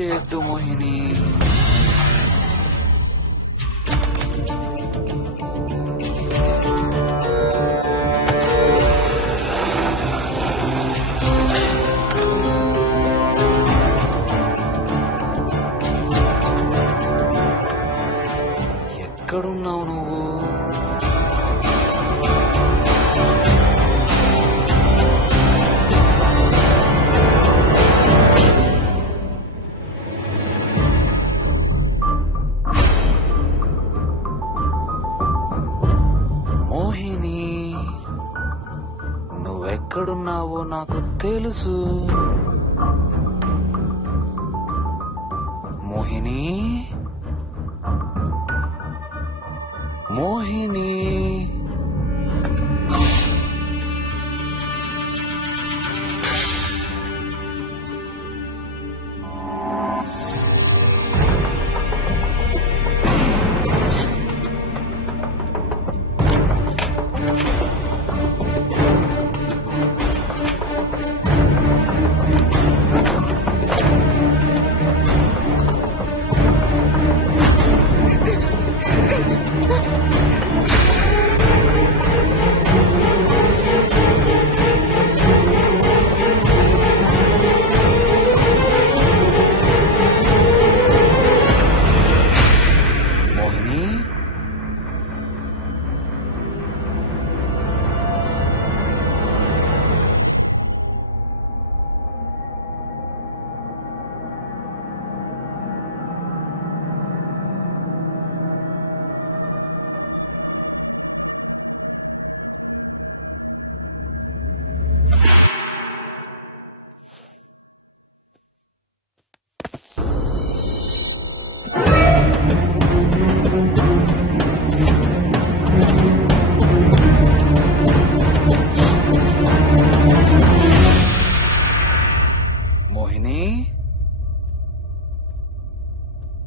చేయొద్దు మోహిని. ఎక్కడున్నావు నువ్వు? మోహిని, నువ్వెక్కడున్నావో నాకు తెలుసు. మోహిని, మోహిని, మోహిని,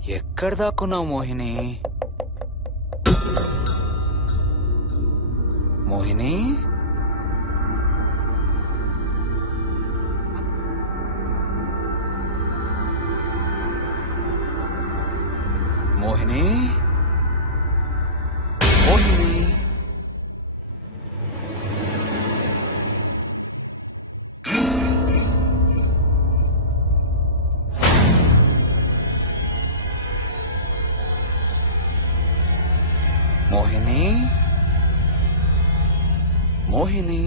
ఎక్కడ దాక్కున్నావు మోహిని? మోహిని, మోహిని, మోహిని, మోహిని, మోహిని.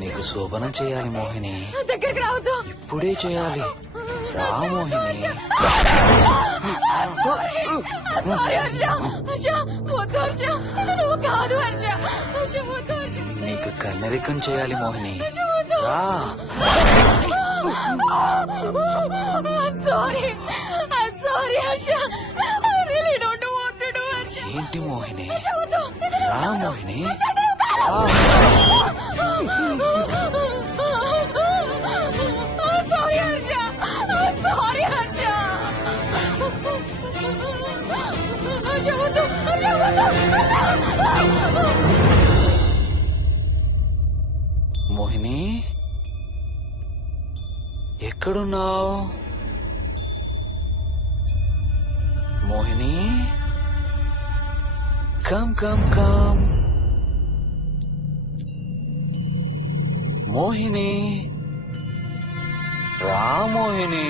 నీకు శోభనం చేయాలి మోహిని. దగ్గరికి రావద్దు. ఇప్పుడే చేయాలి. రా మోహిని. నీకు కన్నరికం చేయాలి మోహిని. రా. ఏంటి మోహిని? రా మోహిని. మోహిని, ఎక్కడున్నావు Mohini? Come come come Mohini. రా మోహిని.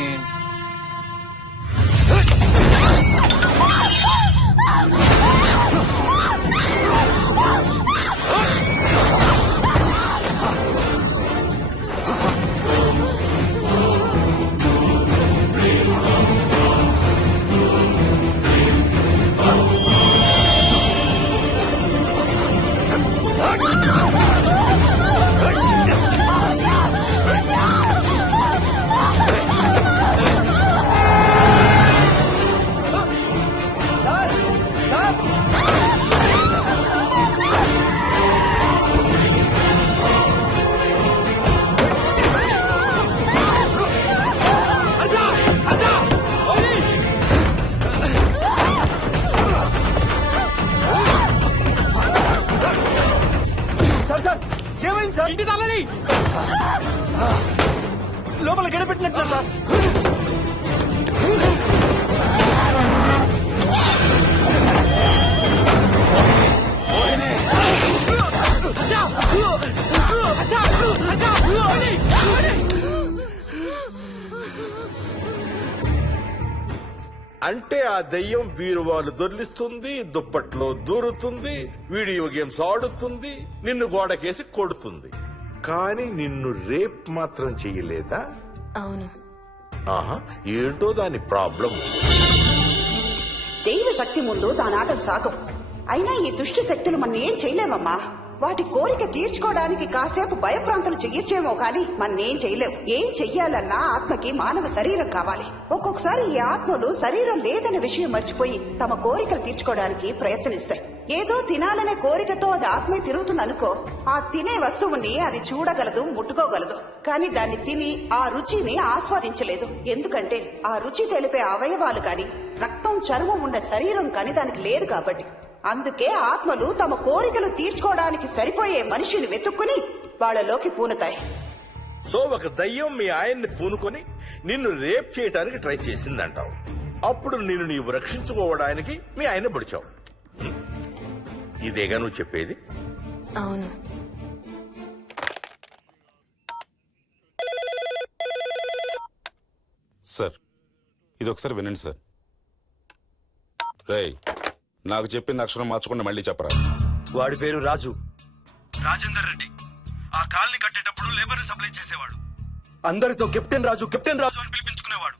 ఇంటి తాళాలి. లోపల గడపెట్టినట్టు సార్. అంటే ఆ దెయ్యం బీరువాలు దొర్లిస్తుంది, దుప్పట్లో దూరుతుంది, వీడియో గేమ్స్ ఆడుతుంది, నిన్ను గోడకేసి కొడుతుంది. కానీ నిన్ను రేప్ మాత్రం చెయ్యలేదా? అవును. ఆహా, ఏంటో దాని ప్రాబ్లం. దైవ శక్తి ముందు దానాటలు సాగం. అయినా ఈ దుష్ట శక్తులు మన ఏం చేయలేమమ్మా. వాటి కోరిక తీర్చుకోవడానికి కాసేపు భయప్రాంతులు చెయ్యొచ్చేమో కానీ మన్నేం చేయలేవు. ఏం చెయ్యాలన్నా ఆత్మకి మానవ శరీరం కావాలి. ఒక్కొక్కసారి ఈ ఆత్మలు శరీరం లేదనే విషయం మర్చిపోయి తమ కోరికలు తీర్చుకోవడానికి ప్రయత్నిస్తాయి. ఏదో తినాలనే కోరికతో అది ఆత్మే తిరుగుతుందనుకో, ఆ తినే వస్తువుని అది చూడగలదు, ముట్టుకోగలదు. కానీ దాన్ని తిని ఆ రుచిని ఆస్వాదించలేదు. ఎందుకంటే ఆ రుచి తెలిపే అవయవాలు కాని, రక్తం చర్మం ఉన్న శరీరం కాని దానికి లేదు కాబట్టి. అందుకే ఆత్మలు తమ కోరికలు తీర్చుకోవడానికి సరిపోయే మనిషిని వెతుక్కుని వాళ్ళలోకి పూనుతాయి. సో ఒక దయ్యం మీ ఆయన్ని పూనుకొని నిన్ను రేప్ చేయడానికి ట్రై చేసిందంటావు. అప్పుడు నిన్ను నీవు రక్షించుకోవడానికి మీ ఆయన పొడిచావు. ఇదేగా నువ్వు చెప్పేది? అవును. సార్, ఇది ఒకసారి వినండి సార్. రేయ్, నాకు చెప్పింది అక్షరం మార్చకుండా మళ్ళీ చెప్పరా. వాడి పేరు రాజు, రాజేందర్ రెడ్డి. ఆ కాలనీ కట్టేటప్పుడు లేబర్ సప్లై చేసేవాడు. అందరితో కెప్టెన్ రాజు, కెప్టెన్ రాజు అని పిలిపించుకునేవాడు.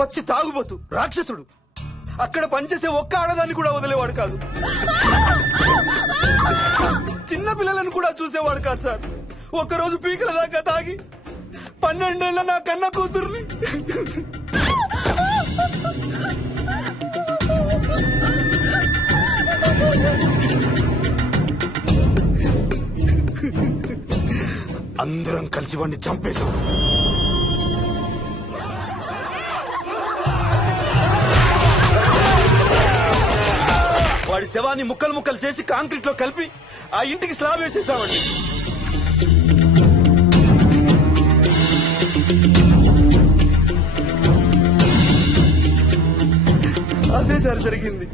పచ్చి తాగుబోతు, రాక్షసుడు. అక్కడ పనిచేసే ఒక్క ఆడదాన్ని కూడా వదిలేవాడు కాదు. చిన్న పిల్లలను కూడా చూసేవాడు కాదు సార్. ఒక్కరోజు పీకల దాకా తాగి 12 ఏళ్ల నా కన్న కూతుర్ని అందరం కలిసి వాడిని చంపేశాం. వాడి శవాన్ని ముక్కలు ముక్కలు చేసి కాంక్రీట్ లో కలిపి ఆ ఇంటికి స్లాబ్ వేసేసామండి. అదే సార్ జరిగింది.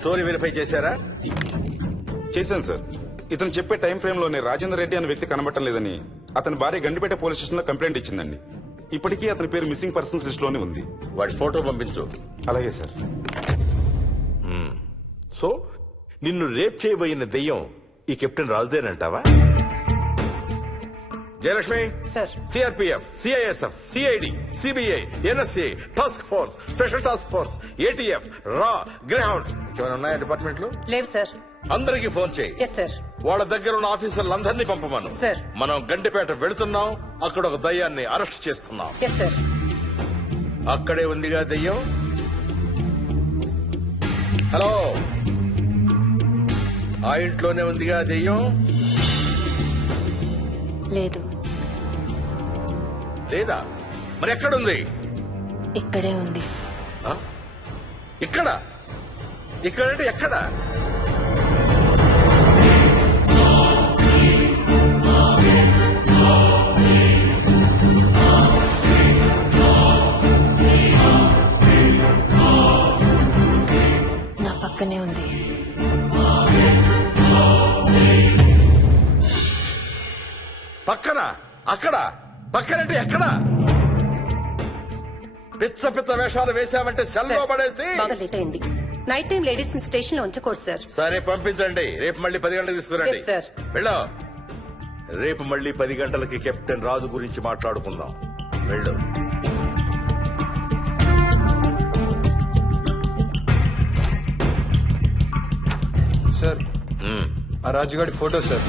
స్టోరీ వెరిఫై చేశారా? చేశాను సార్. ఇతను చెప్పే టైం ఫ్రేమ్ లోనే రాజేందర్ రెడ్డి అనే వ్యక్తి కనబడటం లేదని అతని భార్య గండిపేట పోలీస్ స్టేషన్ లో కంప్లైంట్ ఇచ్చిందండి. ఇప్పటికీ అతని పేరు మిస్సింగ్ పర్సన్స్ లిస్ట్ లోనే ఉంది. వాడి ఫోటో పంపించు. అలాగే సార్. సో నిన్ను రేప్ చేయబోయిన దెయ్యం ఈ కెప్టెన్ రాజుదేనంటావా? Jayalakshmi, sir. CRPF, CISF, CID, CBI, NSA, task force, special task force, ATF, రా, గ్రేహౌండ్స్ ఏమైనా ఉన్నాయా డిపార్ట్మెంట్ లో? లేవు సార్. అందరికీ ఫోన్ చేయి. Yes sir. వాళ్ళ దగ్గర ఉన్న ఆఫీసర్లందరినీ పంపమను. సార్. మనం గండిపేట వెళుతున్నాం. అక్కడ ఒక దయ్యాన్ని అరెస్ట్ చేస్తున్నాం. Yes sir. అక్కడే ఉందిగా దయ్యం. హలో, ఆ ఇంట్లోనే ఉందిగా దెయ్యం? లేదు. లేదా? మరి ఎక్కడుంది? ఇక్కడే ఉంది. ఆ? ఇక్కడ? ఇక్కడంటే ఎక్కడ? నా పక్కనే ఉంది. పక్కన? అక్కడ? పక్కనంటే ఎక్కడ? పిచ్చ పిచ్చ వేషాలు వేశామంటే సెల్లో పడేసి. బాగా లేట్ అయింది. నైట్ టైం లేడీస్ ని స్టేషన్ లో ఉంచకూడదు సార్. సరే పంపించండి. రేపు మళ్ళీ 10 గంటలకు తీసుకురండి. Yes, sir. వెళ్ళు. రేపు మళ్ళీ 10 గంటలకి కెప్టెన్ రాజు గురించి మాట్లాడుకుందాం. వెళ్ళు. సార్, ఆ రాజుగాడి ఫోటో సార్.